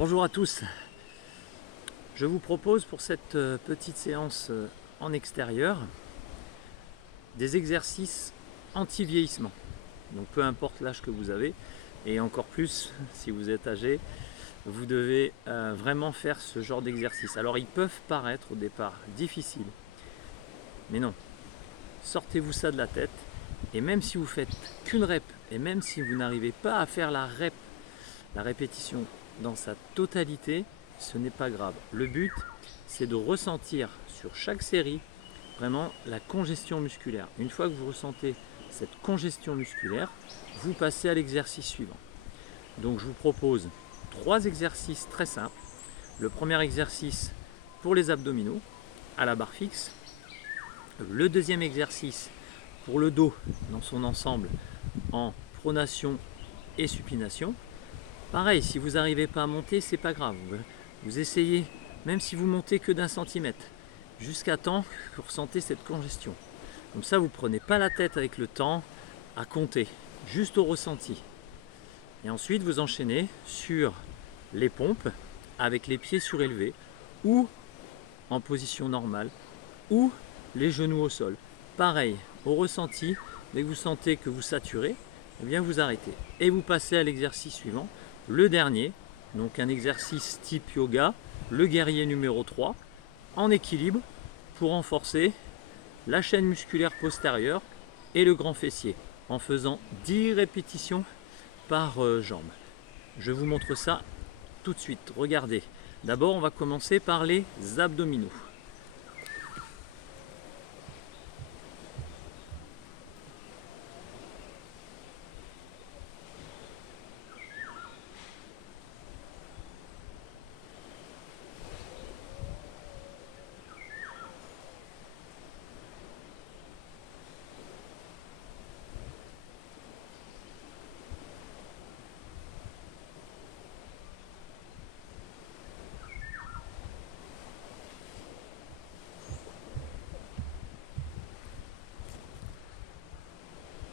Bonjour à tous, je vous propose pour cette petite séance en extérieur des exercices anti-vieillissement. Donc peu importe l'âge que vous avez et encore plus si vous êtes âgé, vous devez vraiment faire ce genre d'exercice. Alors ils peuvent paraître au départ difficiles, mais non, sortez-vous ça de la tête et même si vous faites qu'une rep et même si vous n'arrivez pas à faire la répétition dans sa totalité, ce n'est pas grave. Le but, c'est de ressentir sur chaque série vraiment la congestion musculaire. Une fois que vous ressentez cette congestion musculaire, vous passez à l'exercice suivant. Donc je vous propose 3 exercices très simples. Le premier exercice pour les abdominaux à la barre fixe. Le deuxième exercice pour le dos dans son ensemble en pronation et supination. Pareil, si vous n'arrivez pas à monter, c'est pas grave. Vous essayez, même si vous montez que d'1 centimètre, jusqu'à temps que vous ressentez cette congestion. Comme ça, vous ne prenez pas la tête avec le temps à compter, juste au ressenti. Et ensuite, vous enchaînez sur les pompes avec les pieds surélevés ou en position normale ou les genoux au sol. Pareil, au ressenti, dès que vous sentez que vous saturez, eh bien vous arrêtez. Et vous passez à l'exercice suivant, le dernier, donc un exercice type yoga, le guerrier numéro 3, en équilibre pour renforcer la chaîne musculaire postérieure et le grand fessier, en faisant 10 répétitions par jambe. Je vous montre ça tout de suite, regardez. D'abord, on va commencer par les abdominaux.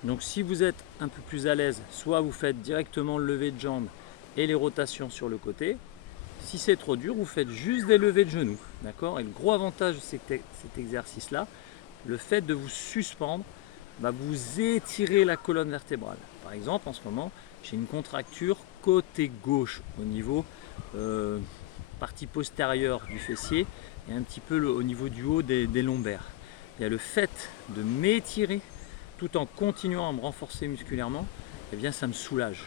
Donc si vous êtes un peu plus à l'aise, soit vous faites directement le lever de jambes et les rotations sur le côté. Si c'est trop dur, vous faites juste des levées de genoux. D'accord? Et le gros avantage de cet exercice-là, le fait de vous suspendre, va vous étirer la colonne vertébrale. Par exemple, en ce moment, j'ai une contracture côté gauche au niveau partie postérieure du fessier et un petit peu au niveau du haut des lombaires. Et le fait de m'étirer tout en continuant à me renforcer musculairement, eh bien ça me soulage.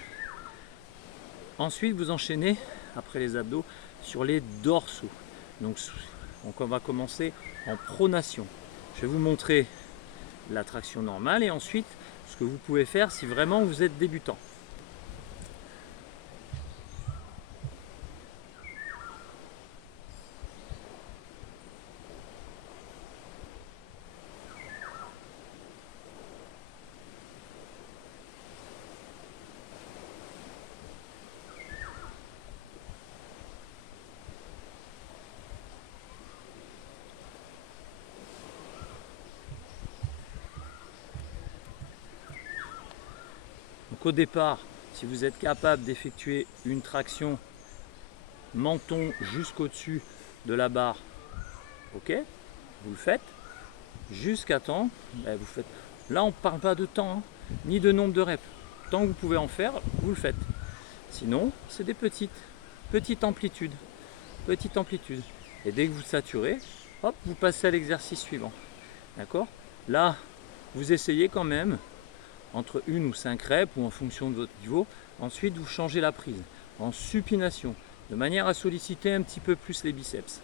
Ensuite, vous enchaînez, après les abdos, sur les dorsaux. Donc on va commencer en pronation. Je vais vous montrer la traction normale et ensuite ce que vous pouvez faire si vraiment vous êtes débutant. Donc au départ, si vous êtes capable d'effectuer une traction menton jusqu'au-dessus de la barre, ok, vous le faites jusqu'à temps, vous faites. Là on ne parle pas de temps, hein, ni de nombre de reps. Tant que vous pouvez en faire, vous le faites. Sinon, c'est des petites amplitudes. Et dès que vous saturez, hop, vous passez à l'exercice suivant. D'accord? Là, vous essayez quand même entre 1 ou 5 reps ou en fonction de votre niveau. Ensuite, vous changez la prise en supination de manière à solliciter un petit peu plus les biceps.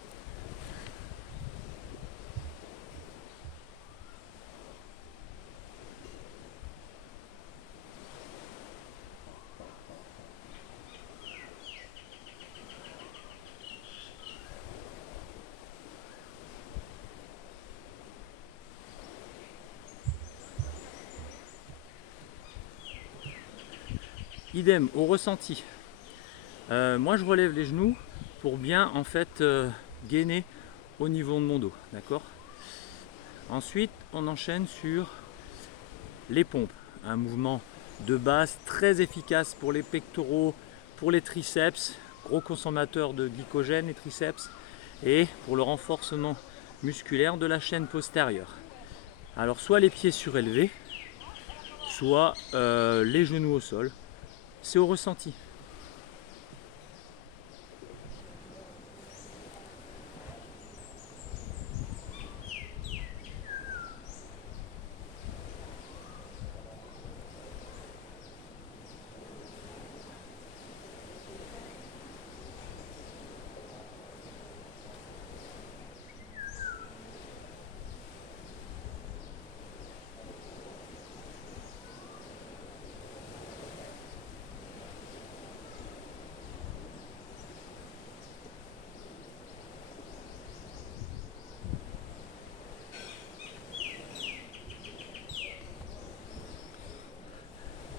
Idem au ressenti. Moi je relève les genoux pour bien en fait gainer au niveau de mon dos, d'accord? Ensuite on enchaîne sur les pompes, un mouvement de base très efficace pour les pectoraux, pour les triceps, gros consommateur de glycogène, les triceps, et pour le renforcement musculaire de la chaîne postérieure. Alors soit les pieds surélevés, soit les genoux au sol, c'est au ressenti.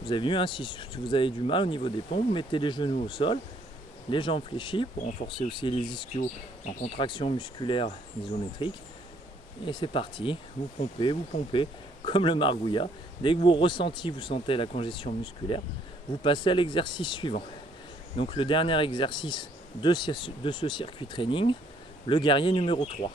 Vous avez vu, hein, si vous avez du mal au niveau des pompes, vous mettez les genoux au sol, les jambes fléchies pour renforcer aussi les ischios en contraction musculaire isométrique. Et c'est parti, vous pompez, comme le margouillat. Dès que vous ressentez, vous sentez la congestion musculaire, vous passez à l'exercice suivant. Donc le dernier exercice de ce circuit training, le guerrier numéro 3.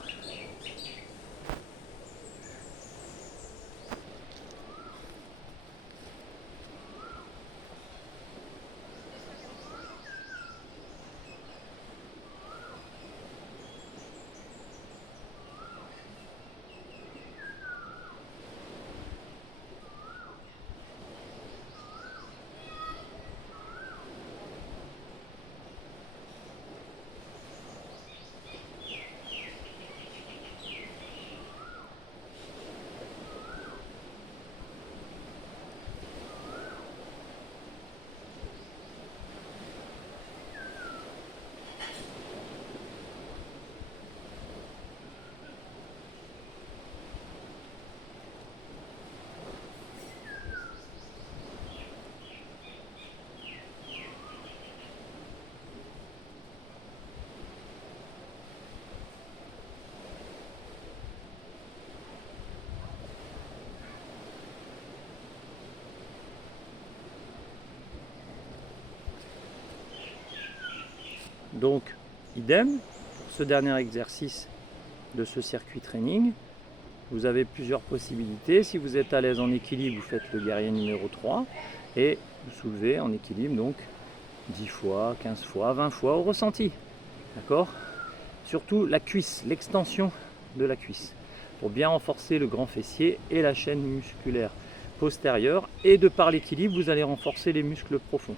Donc, idem, pour ce dernier exercice de ce circuit training, vous avez plusieurs possibilités. Si vous êtes à l'aise en équilibre, vous faites le guerrier numéro 3 et vous soulevez en équilibre donc 10 fois, 15 fois, 20 fois au ressenti. D'accord? Surtout la cuisse, l'extension de la cuisse, pour bien renforcer le grand fessier et la chaîne musculaire postérieure. Et de par l'équilibre, vous allez renforcer les muscles profonds.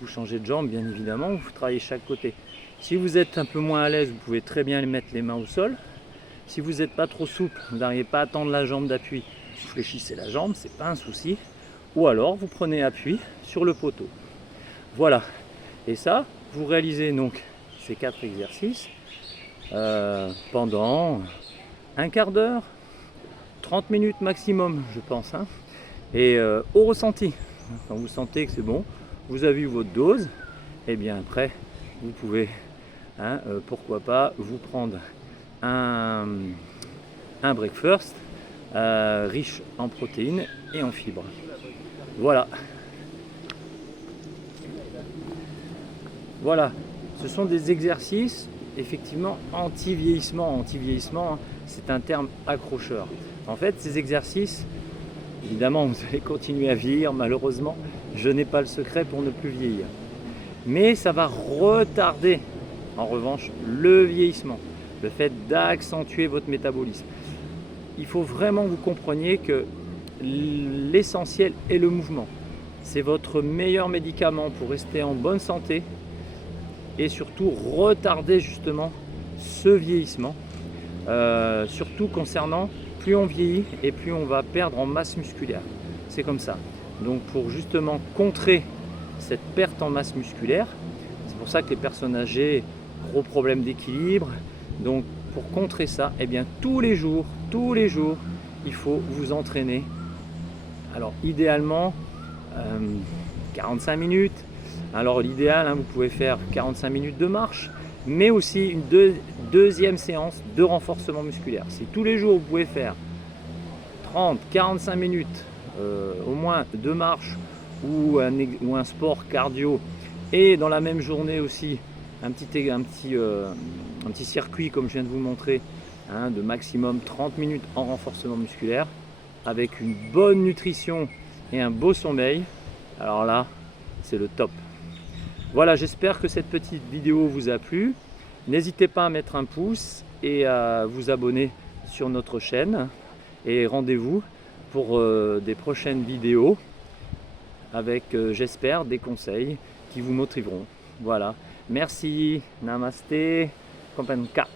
Vous changez de jambe, bien évidemment, vous travaillez chaque côté. Si vous êtes un peu moins à l'aise, vous pouvez très bien mettre les mains au sol. Si vous n'êtes pas trop souple, vous n'arrivez pas à tendre la jambe d'appui, vous fléchissez la jambe, c'est pas un souci. Ou alors, vous prenez appui sur le poteau. Voilà. Et ça, vous réalisez donc ces 4 exercices pendant un quart d'heure, 30 minutes maximum, je pense. Hein. Et au ressenti, quand vous sentez que c'est bon, vous avez eu votre dose, et bien après, vous pouvez, pourquoi pas, vous prendre un breakfast riche en protéines et en fibres. Voilà. Voilà, ce sont des exercices effectivement anti-vieillissement. Anti-vieillissement, hein, c'est un terme accrocheur. En fait, ces exercices, évidemment, vous allez continuer à vieillir, malheureusement, je n'ai pas le secret pour ne plus vieillir. Mais ça va retarder, en revanche, le vieillissement, le fait d'accentuer votre métabolisme. Il faut vraiment que vous compreniez que l'essentiel est le mouvement. C'est votre meilleur médicament pour rester en bonne santé et surtout retarder justement ce vieillissement. Surtout concernant, plus on vieillit et plus on va perdre en masse musculaire. C'est comme ça. Donc pour justement contrer cette perte en masse musculaire, c'est pour ça que les personnes âgées, gros problème d'équilibre. Donc pour contrer ça, eh bien tous les jours, il faut vous entraîner. Alors idéalement 45 minutes. Alors l'idéal, vous pouvez faire 45 minutes de marche, mais aussi une deuxième séance de renforcement musculaire. Si tous les jours vous pouvez faire 30-45 minutes au moins de marche ou un sport cardio Et dans la même journée aussi, un petit circuit comme je viens de vous montrer, hein, de maximum 30 minutes en renforcement musculaire, avec une bonne nutrition et un beau sommeil. Alors là, c'est le top. Voilà, j'espère que cette petite vidéo vous a plu. N'hésitez pas à mettre un pouce et à vous abonner sur notre chaîne. Et rendez-vous pour des prochaines vidéos avec, j'espère, des conseils qui vous motiveront. Voilà. Merci. Namaste. Kompanka.